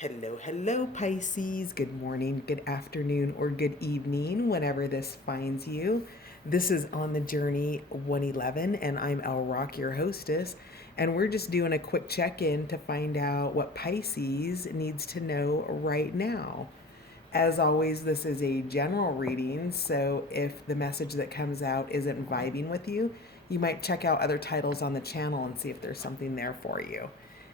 Hello, hello, Pisces. Good morning, good afternoon, or good evening, whenever this finds you. This is On the Journey 111, and I'm El Rock, your hostess. And we're just doing a quick check in to find out what Pisces needs to know right now. As always, this is a general reading, so if the message that comes out isn't vibing with you, you might check out other titles on the channel and see if there's something there for you.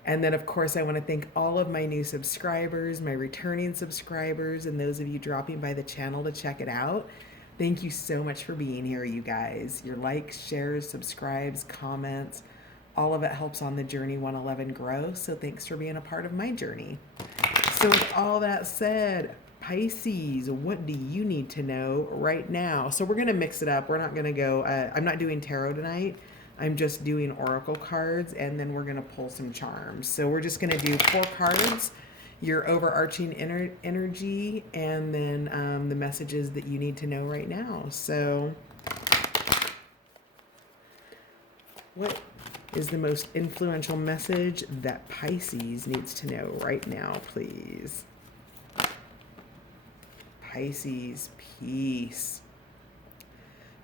And then, of course, I want to thank all of my new subscribers, my returning subscribers, and those of you dropping by the channel to check it out. Thank you so much for being here, you guys. Your likes, shares, subscribes, comments, all of it helps On the Journey 111 grow. So thanks for being a part of my journey. So, with all that said, Pisces, what do you need to know right now? So, we're going to mix it up. We're not going to go, I'm not doing tarot tonight. I'm just doing oracle cards, and then we're going to pull some charms. So, we're just going to do 4 cards, your overarching energy, and then the messages that you need to know right now. So, what is the most influential message that Pisces needs to know right now, please? Pisces, peace.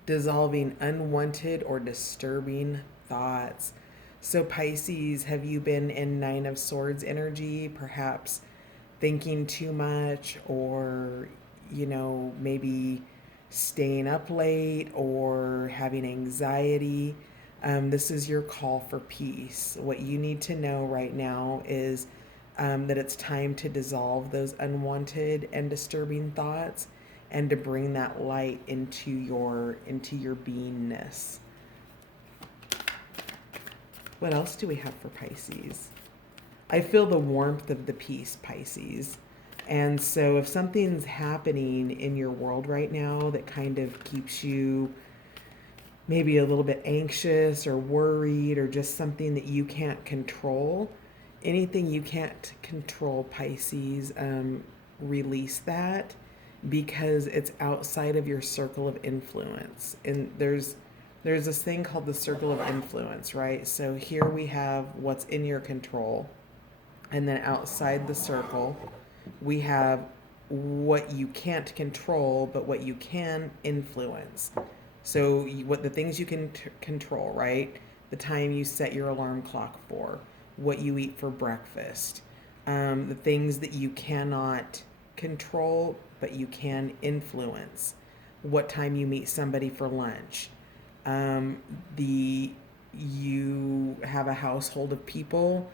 Dissolving unwanted or disturbing thoughts. So, Pisces, have you been in Nine of Swords energy? Perhaps thinking too much, or, maybe staying up late or having anxiety. This is your call for peace. What you need to know right now is that it's time to dissolve those unwanted and disturbing thoughts and to bring that light into your beingness. What else do we have for Pisces? I feel the warmth of the peace, Pisces. And so if something's happening in your world right now that kind of keeps you maybe a little bit anxious or worried, or just something that you can't control, anything you can't control, Pisces, release that, because it's outside of your circle of influence. And there's this thing called the circle of influence, right? So here we have what's in your control, and then outside the circle we have what you can't control but what you can influence. So what the things you can control, right? The time you set your alarm clock for, what you eat for breakfast, the things that you cannot control but you can influence, what time you meet somebody for lunch, the you have a household of people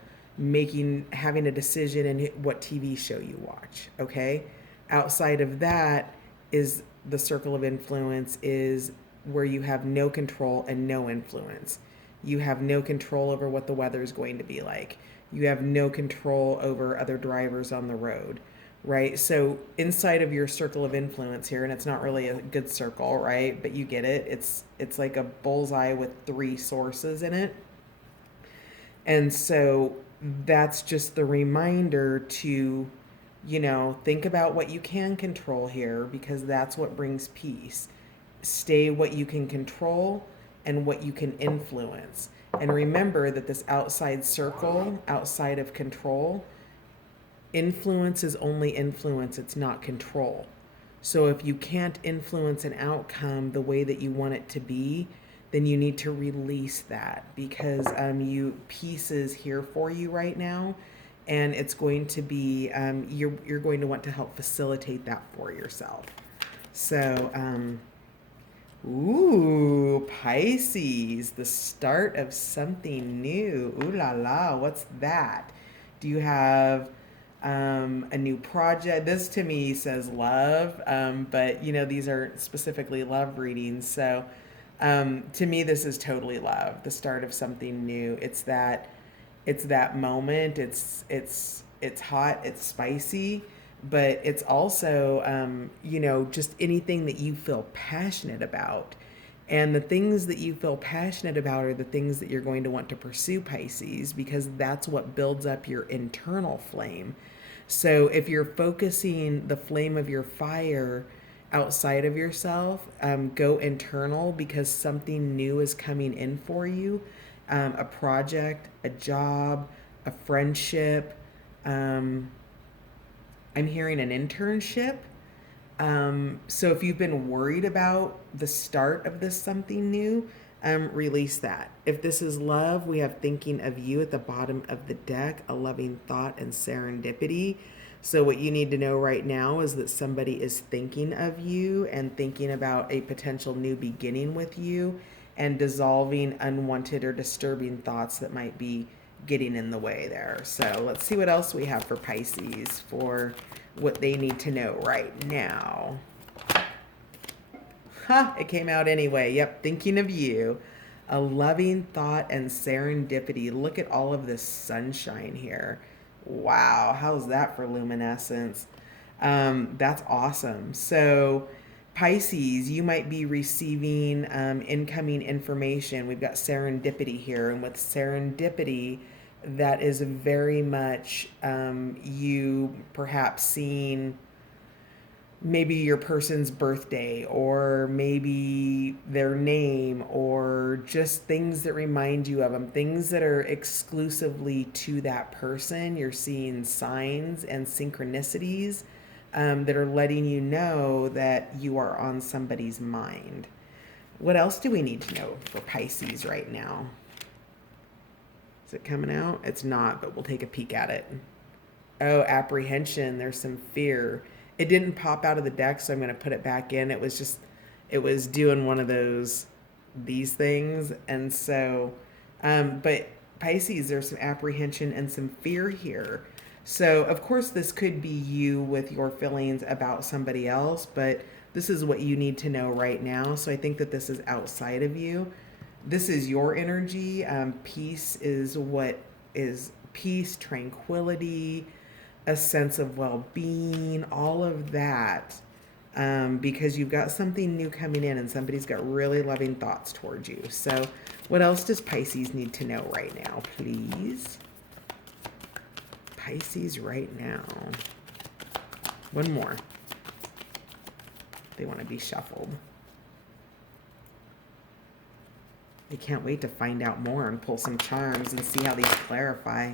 having a decision in what TV show you watch. Okay, outside of that is the circle of influence, is where you have no control and no influence. You have no control over what the weather is going to be like. You have no control over other drivers on the road, right? So inside of your circle of influence here, and it's not really a good circle, right? But you get it. It's like a bullseye with 3 sources in it. And so that's just the reminder to, think about what you can control here, because that's what brings peace. Stay what you can control and what you can influence. And remember that this outside circle, outside of control, influence is only influence, it's not control. So if you can't influence an outcome the way that you want it to be, then you need to release that, because peace is here for you right now, and it's going to be you're going to want to help facilitate that for yourself. So ooh, Pisces, the start of something new. Ooh la la, what's that? Do you have a new project? This to me says love, but these are specifically love readings. So to me, this is totally love, the start of something new. It's that moment. It's hot, it's spicy, but it's also just anything that you feel passionate about. And the things that you feel passionate about are the things that you're going to want to pursue, Pisces, because that's what builds up your internal flame. So if you're focusing the flame of your fire outside of yourself, go internal, because something new is coming in for you. A project, a job, a friendship, I'm hearing an internship. So if you've been worried about the start of this something new, release that. If this is love, we have thinking of you at the bottom of the deck, a loving thought and serendipity. So what you need to know right now is that somebody is thinking of you and thinking about a potential new beginning with you and dissolving unwanted or disturbing thoughts that might be getting in the way there. So let's see what else we have for Pisces for what they need to know right now. It came out anyway. Yep, thinking of you. A loving thought and serendipity. Look at all of this sunshine here. Wow, how's that for luminescence? That's awesome. So, Pisces, you might be receiving incoming information. We've got serendipity here, and with serendipity, that is very much you perhaps seeing maybe your person's birthday or maybe their name or just things that remind you of them, things that are exclusively to that person. You're seeing signs and synchronicities that are letting you know that you are on somebody's mind. What else do we need to know for Pisces right now? Is it coming out? It's not, but we'll take a peek at it. Oh, apprehension. There's some fear. It didn't pop out of the deck, so I'm going to put it back in. It was doing one of these things. And so, but Pisces, there's some apprehension and some fear here. So, of course, this could be you with your feelings about somebody else, but this is what you need to know right now. So I think that this is outside of you. This is your energy. Peace is what is peace, tranquility, a sense of well-being, all of that, because you've got something new coming in and somebody's got really loving thoughts towards you. So what else does Pisces need to know right now, please? Pisces right now. One more. They want to be shuffled. I can't wait to find out more and pull some charms and see how these clarify.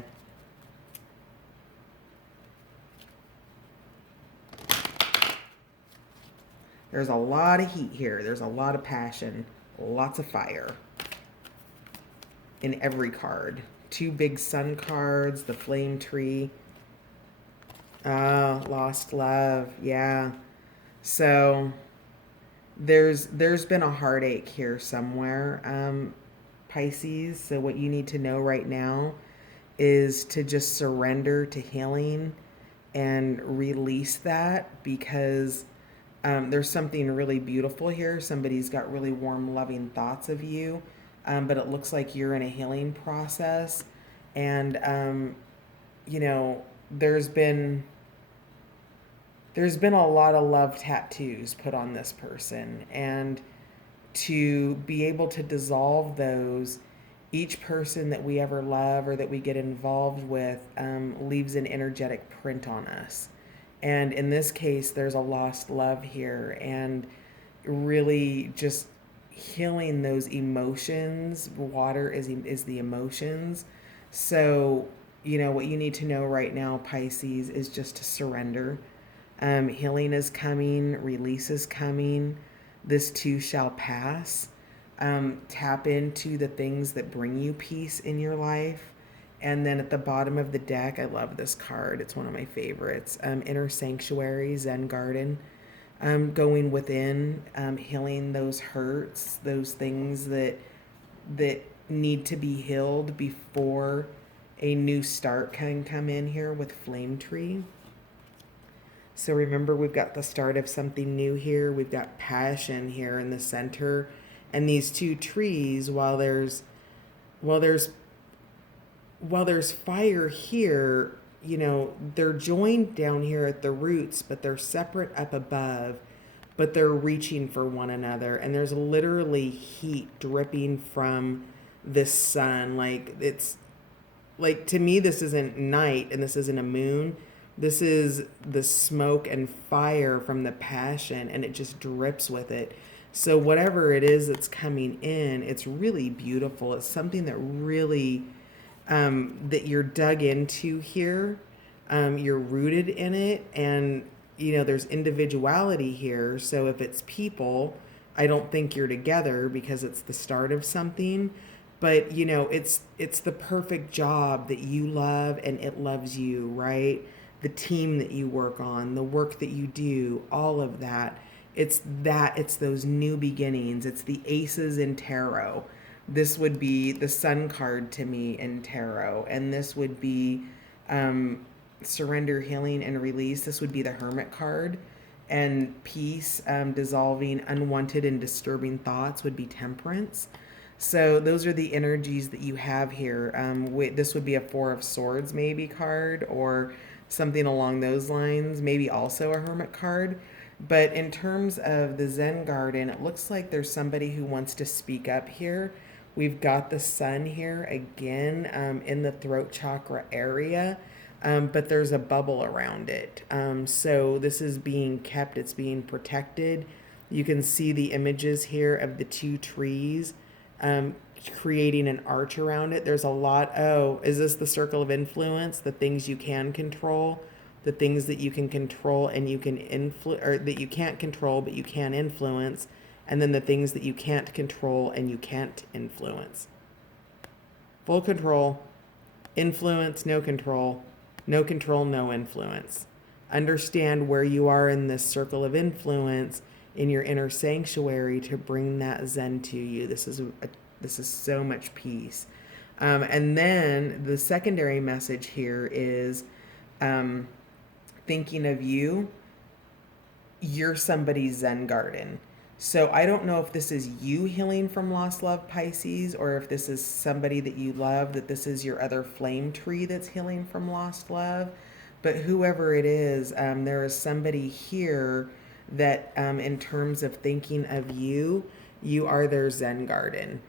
There's a lot of heat here. There's a lot of passion, lots of fire in every card. Two big sun cards, the flame tree. Lost love. Yeah. So there's been a heartache here somewhere, Pisces. So what you need to know right now is to just surrender to healing and release that, because there's something really beautiful here. Somebody's got really warm, loving thoughts of you, but it looks like you're in a healing process. And, you know, there's been a lot of love tattoos put on this person. And to be able to dissolve those, each person that we ever love or that we get involved with leaves an energetic print on us. And in this case, there's a lost love here, and really just healing those emotions. Water is the emotions. So, you know, what you need to know right now, Pisces, is just to surrender. Healing is coming, release is coming. This too shall pass. Tap into the things that bring you peace in your life. And then at the bottom of the deck, I love this card. It's one of my favorites. Inner Sanctuary, Zen Garden. Going within, healing those hurts, those things that need to be healed before a new start can come in here with Flame Tree. So remember, we've got the start of something new here. We've got passion here in the center. And these two trees, while there's fire here, you know, they're joined down here at the roots, but they're separate up above, but they're reaching for one another. And there's literally heat dripping from this sun. Like, it's like, to me, this isn't night and this isn't a moon. This is the smoke and fire from the passion, and it just drips with it. So whatever it is that's coming in, it's really beautiful. It's something that really, that you're dug into here. You're rooted in it, and there's individuality here. So if it's people, I don't think you're together because it's the start of something. But it's the perfect job that you love and it loves you, right? The team that you work on, the work that you do, all of that. It's those new beginnings. It's the aces in tarot. This would be the sun card to me in tarot, and this would be surrender, healing, and release. This would be the hermit card, and peace, dissolving unwanted and disturbing thoughts would be temperance. So those are the energies that you have here. This would be a four of swords maybe card, or something along those lines, maybe also a hermit card. But in terms of the Zen garden, it looks like there's somebody who wants to speak up here. We've got the sun here again, in the throat chakra area, but there's a bubble around it. So this is being kept, it's being protected. You can see the images here of the two trees, creating an arch around it. There's a lot. Oh, is this the circle of influence? The things you can control, the things that you can control and you can influence, or that you can't control but you can influence, and then the things that you can't control and you can't influence. Full control, influence, no control, no control, no influence. Understand where you are in this circle of influence in your inner sanctuary to bring that Zen to you. This is so much peace. And then the secondary message here is thinking of you. You're somebody's Zen garden. So I don't know if this is you healing from lost love, Pisces, or if this is somebody that you love, that this is your other flame tree that's healing from lost love. But whoever it is, there is somebody here that, in terms of thinking of you, you are their Zen garden.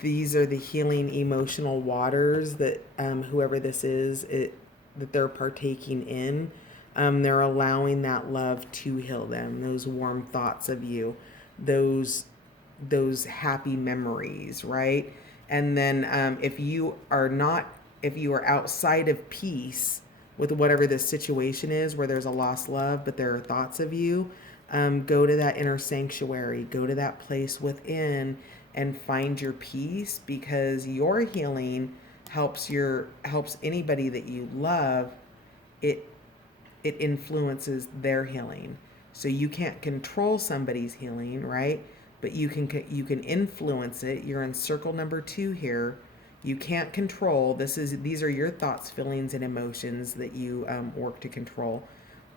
These are the healing emotional waters that, whoever this is, that they're partaking in. They're allowing that love to heal them, those warm thoughts of you, those happy memories, right? And then if you are outside of peace with whatever this situation is, where there's a lost love, but there are thoughts of you, go to that inner sanctuary, go to that place within and find your peace, because your healing helps anybody that you love. It influences their healing. So you can't control somebody's healing, right? But you can influence it. You're in circle number 2 here. You can't control. These are your thoughts, feelings, and emotions that you work to control.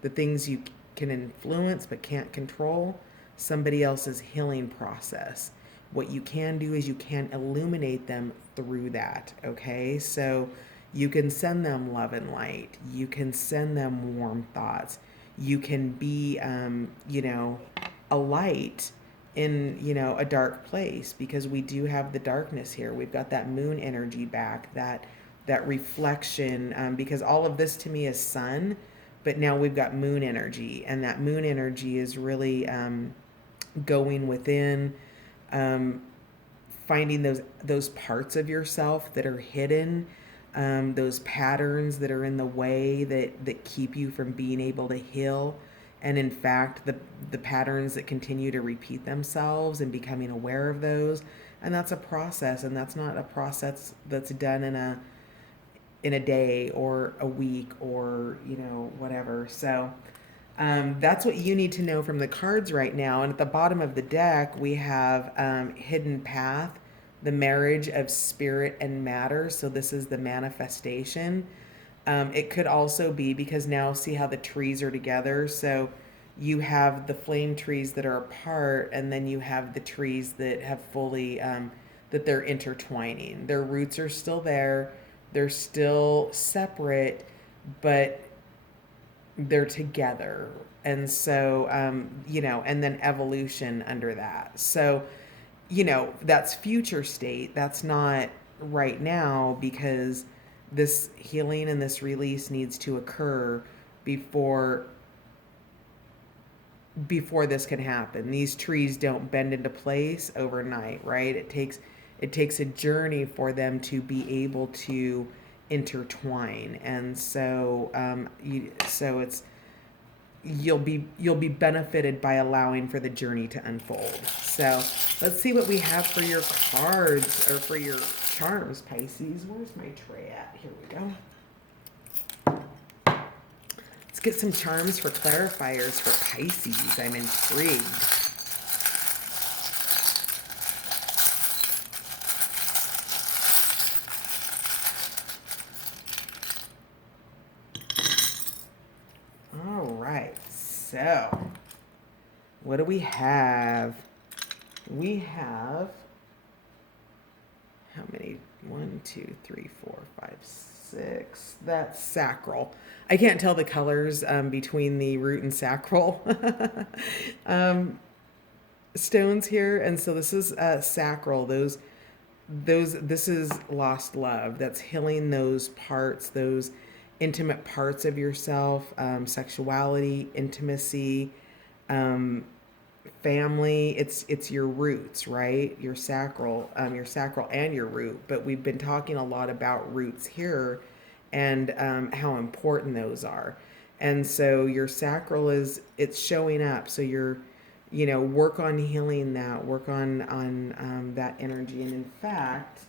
The things you can influence but can't control, somebody else's healing process. What you can do is you can illuminate them through that, okay? So you can send them love and light. You can send them warm thoughts. You can be, a light in, a dark place, because we do have the darkness here. We've got that moon energy back, that reflection, because all of this to me is sun, but now we've got moon energy, and that moon energy is really going within, finding those parts of yourself that are hidden, those patterns that are in the way that keep you from being able to heal. And in fact, the patterns that continue to repeat themselves, and becoming aware of those. And that's a process, and that's not a process that's done in a day or a week or, whatever. So that's what you need to know from the cards right now. And at the bottom of the deck, we have hidden path, the marriage of spirit and matter. So this is the manifestation. It could also be, because now see how the trees are together. So you have the flame trees that are apart, and then you have the trees that have fully, that they're intertwining. Their roots are still there. They're still separate, but they're together. And so, and then evolution under that. So, that's future state. That's not right now, because this healing and this release needs to occur before this can happen. These trees don't bend into place overnight, right? It takes a journey for them to be able to intertwine. And so it's you'll be benefited by allowing for the journey to unfold. So let's see what we have for your cards, or for your charms, Pisces. Where's my tray at? Here we go. Let's get some charms for clarifiers for Pisces. I'm intrigued. All right, so what do we have? We have, how many? 1, 2, 3, 4, 5, 6. That's sacral. I can't tell the colors between the root and sacral stones here, and so this is sacral. This is lost love. That's healing those parts, those intimate parts of yourself, sexuality, intimacy, family. It's your roots, right? Your sacral and your root. But we've been talking a lot about roots here, and how important those are. And so your sacral it's showing up. So you're, work on healing that, work on that energy. And in fact,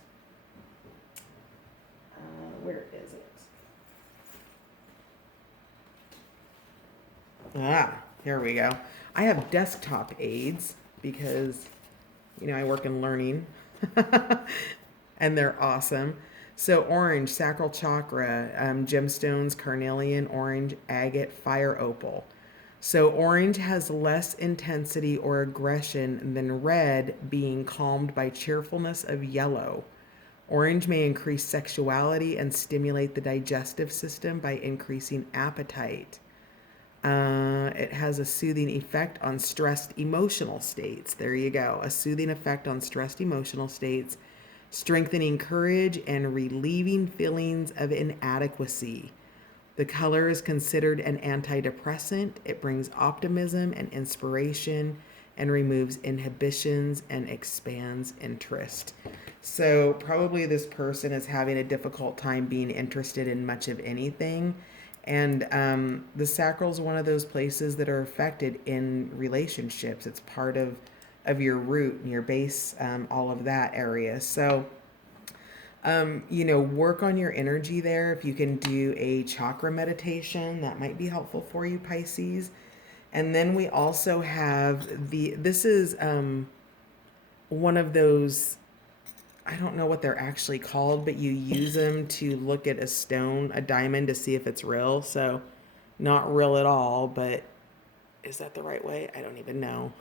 where is it? Here we go. I have desktop aids because, I work in learning and they're awesome. So orange, sacral chakra, gemstones, carnelian, orange, agate, fire opal. So orange has less intensity or aggression than red, being calmed by cheerfulness of yellow. Orange may increase sexuality and stimulate the digestive system by increasing appetite. It has a soothing effect on stressed emotional states. There you go. A soothing effect on stressed emotional states, strengthening courage and relieving feelings of inadequacy. The color is considered an antidepressant. It brings optimism and inspiration and removes inhibitions and expands interest. So probably this person is having a difficult time being interested in much of anything. And the sacral is one of those places that are affected in relationships. It's part of your root and your base, all of that area. So, work on your energy there. If you can do a chakra meditation, that might be helpful for you, Pisces. And then we also have this is one of those, I don't know what they're actually called, but you use them to look at a stone, a diamond, to see if it's real. So not real at all, but is that the right way? I don't even know.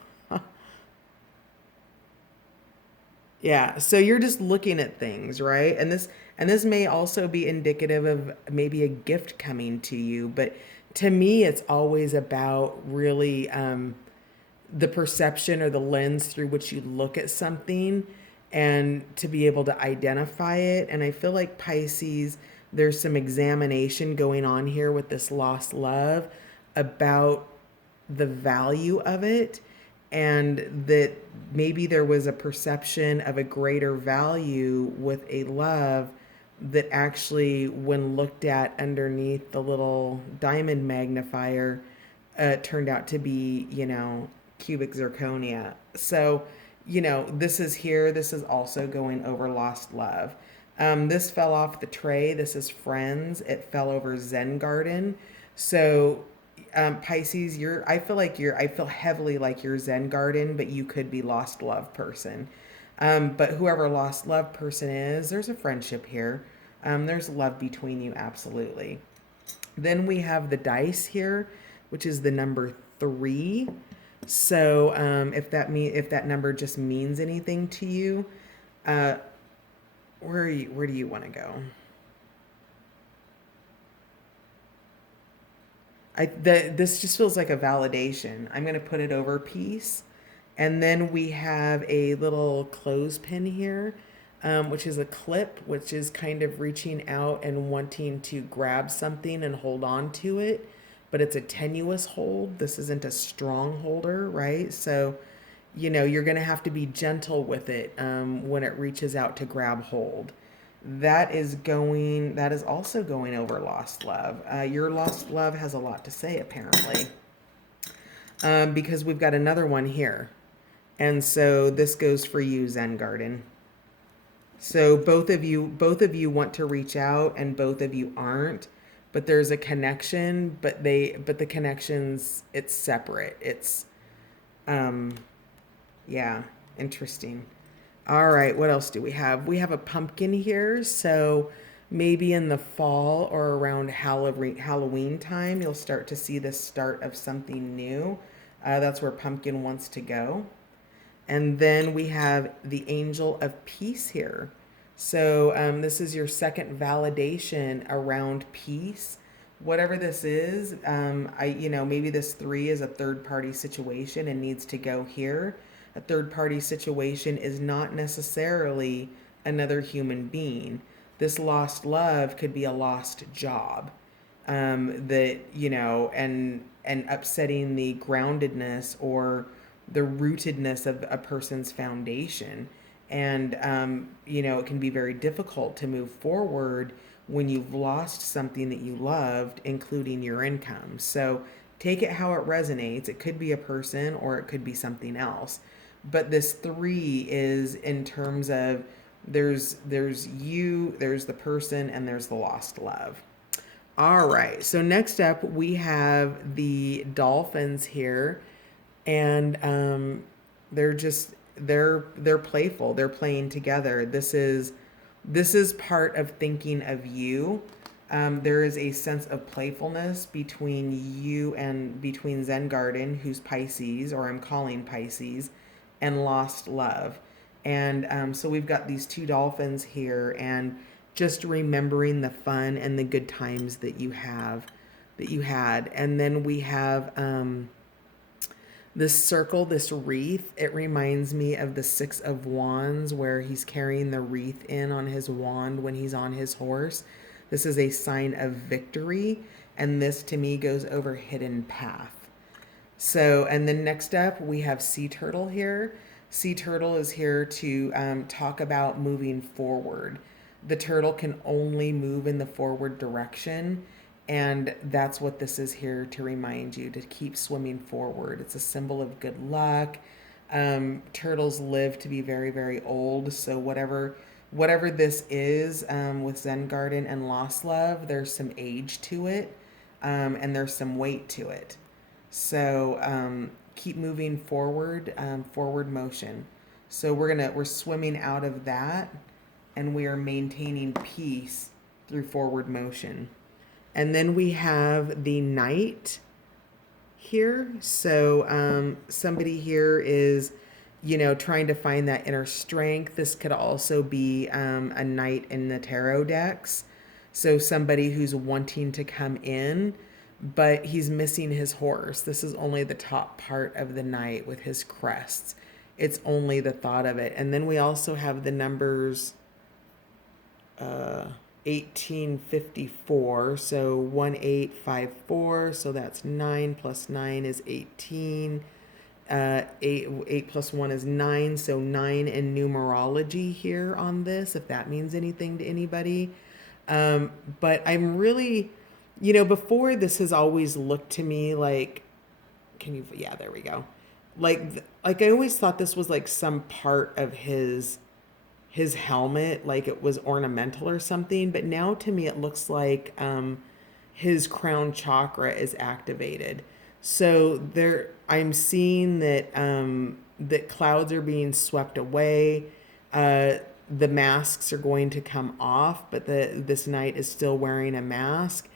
Yeah, so you're just looking at things, right? And this may also be indicative of maybe a gift coming to you, but to me it's always about really the perception or the lens through which you look at something, and to be able to identify it. And I feel like Pisces, there's some examination going on here with this lost love about the value of it, and that maybe there was a perception of a greater value with a love that actually, when looked at underneath the little diamond magnifier, turned out to be, cubic zirconia. So, this is here. This is also going over lost love. This fell off the tray. This is friends. It fell over Zen garden. So, Pisces, I feel heavily like you're Zen garden, but you could be lost love person. But whoever lost love person is, there's a friendship here. There's love between you, absolutely. Then we have the dice here, which is the number 3. So if that number just means anything to you, where do you want to go? This just feels like a validation. I'm going to put it over peace. And then we have a little clothespin here, which is a clip, which is kind of reaching out and wanting to grab something and hold on to it. But it's a tenuous hold. This isn't a strong holder, right? So, you're going to have to be gentle with it when it reaches out to grab hold. that is also going over lost love. Your lost love has a lot to say, apparently, because we've got another one here. And so this goes for you, Zen Garden. So both of you want to reach out, and both of you aren't, but there's a connection, but the connections, it's separate. It's um yeah, interesting. All right, what else do we have? We have a pumpkin here, so maybe in the fall or around Halloween time, you'll start to see the start of something new. That's where pumpkin wants to go. And then we have the angel of peace here. So this is your second validation around peace. Whatever this is, maybe this three is a third party situation and needs to go here. A third party situation is not necessarily another human being. This lost love could be a lost job, and upsetting the groundedness or the rootedness of a person's foundation. And, it can be very difficult to move forward when you've lost something that you loved, including your income. So take it how it resonates. It could be a person or it could be something else. But this three is in terms of there's you, there's the person, and there's the lost love. All right. So next up we have the dolphins here, and they're playful. They're playing together. This is part of thinking of you. There is a sense of playfulness between you and between Zen Garden, who's Pisces, or I'm calling Pisces, and lost love. And so we've got these two dolphins here, and just remembering the fun and the good times that you had. And then we have this circle, this wreath. It reminds me of the Six of Wands, where he's carrying the wreath in on his wand when he's on his horse. This is a sign of victory, and this to me goes over hidden path. So, and then next up, we have Sea Turtle here. Sea Turtle is here to talk about moving forward. The turtle can only move in the forward direction, and that's what this is here to remind you, to keep swimming forward. It's a symbol of good luck. Turtles live to be very, very old. So whatever this is, with Zen Garden and Lost Love, there's some age to it, and there's some weight to it. So keep moving forward, forward motion. So we're swimming out of that, and we are maintaining peace through forward motion. And then we have the knight here. So somebody here is, trying to find that inner strength. This could also be a knight in the tarot decks. So somebody who's wanting to come in, but he's missing his horse. This is only the top part of the knight with his crests. It's only the thought of it. And then we also have the numbers 1854, so 1854, so that's 9 plus 9 is 18. 8 plus 1 is 9, so 9 in numerology here on this, if that means anything to anybody. But I'm really, before, this has always looked to me like, yeah, there we go. Like I always thought this was like some part of his helmet, like it was ornamental or something, but now to me it looks like his crown chakra is activated. So there, I'm seeing that that clouds are being swept away. The masks are going to come off, but this knight is still wearing a mask,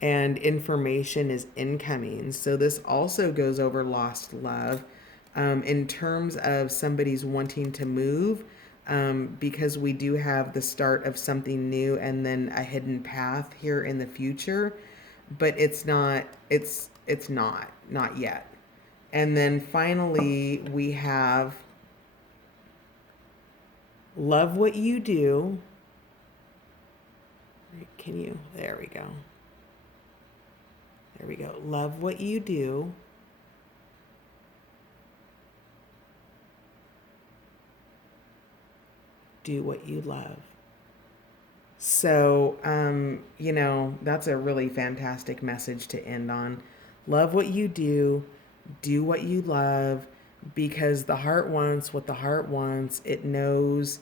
and information is incoming. So this also goes over lost love, in terms of somebody's wanting to move, because we do have the start of something new and then a hidden path here in the future, but it's not yet. And then finally we have love what you do. There we go. There we go. Love what you do. Do what you love. So, that's a really fantastic message to end on. Love what you do what you love, because the heart wants what the heart wants. It knows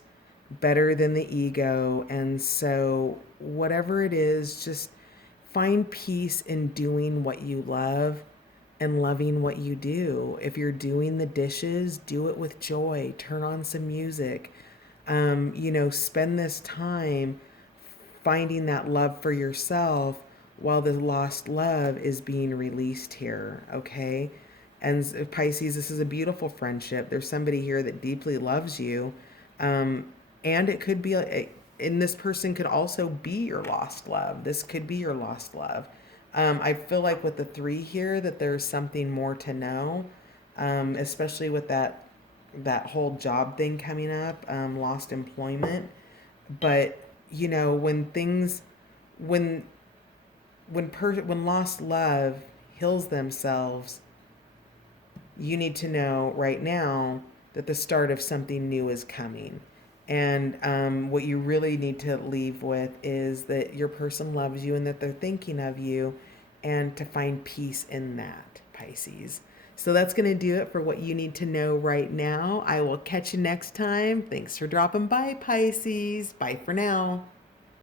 better than the ego. And so, whatever it is, just find peace in doing what you love and loving what you do. If you're doing the dishes, do it with joy. Turn on some music. Spend this time finding that love for yourself while the lost love is being released here, okay? And Pisces, this is a beautiful friendship. There's somebody here that deeply loves you. And it could be, and this person could also be your lost love. This could be your lost love. I feel like with the three here that there's something more to know, especially with that whole job thing coming up, lost employment. But when things, when when lost love heals themselves, you need to know right now that the start of something new is coming. And what you really need to leave with is that your person loves you and that they're thinking of you, and to find peace in that, Pisces. So that's going to do it for what you need to know right now. I will catch you next time. Thanks for dropping by, Pisces. Bye for now.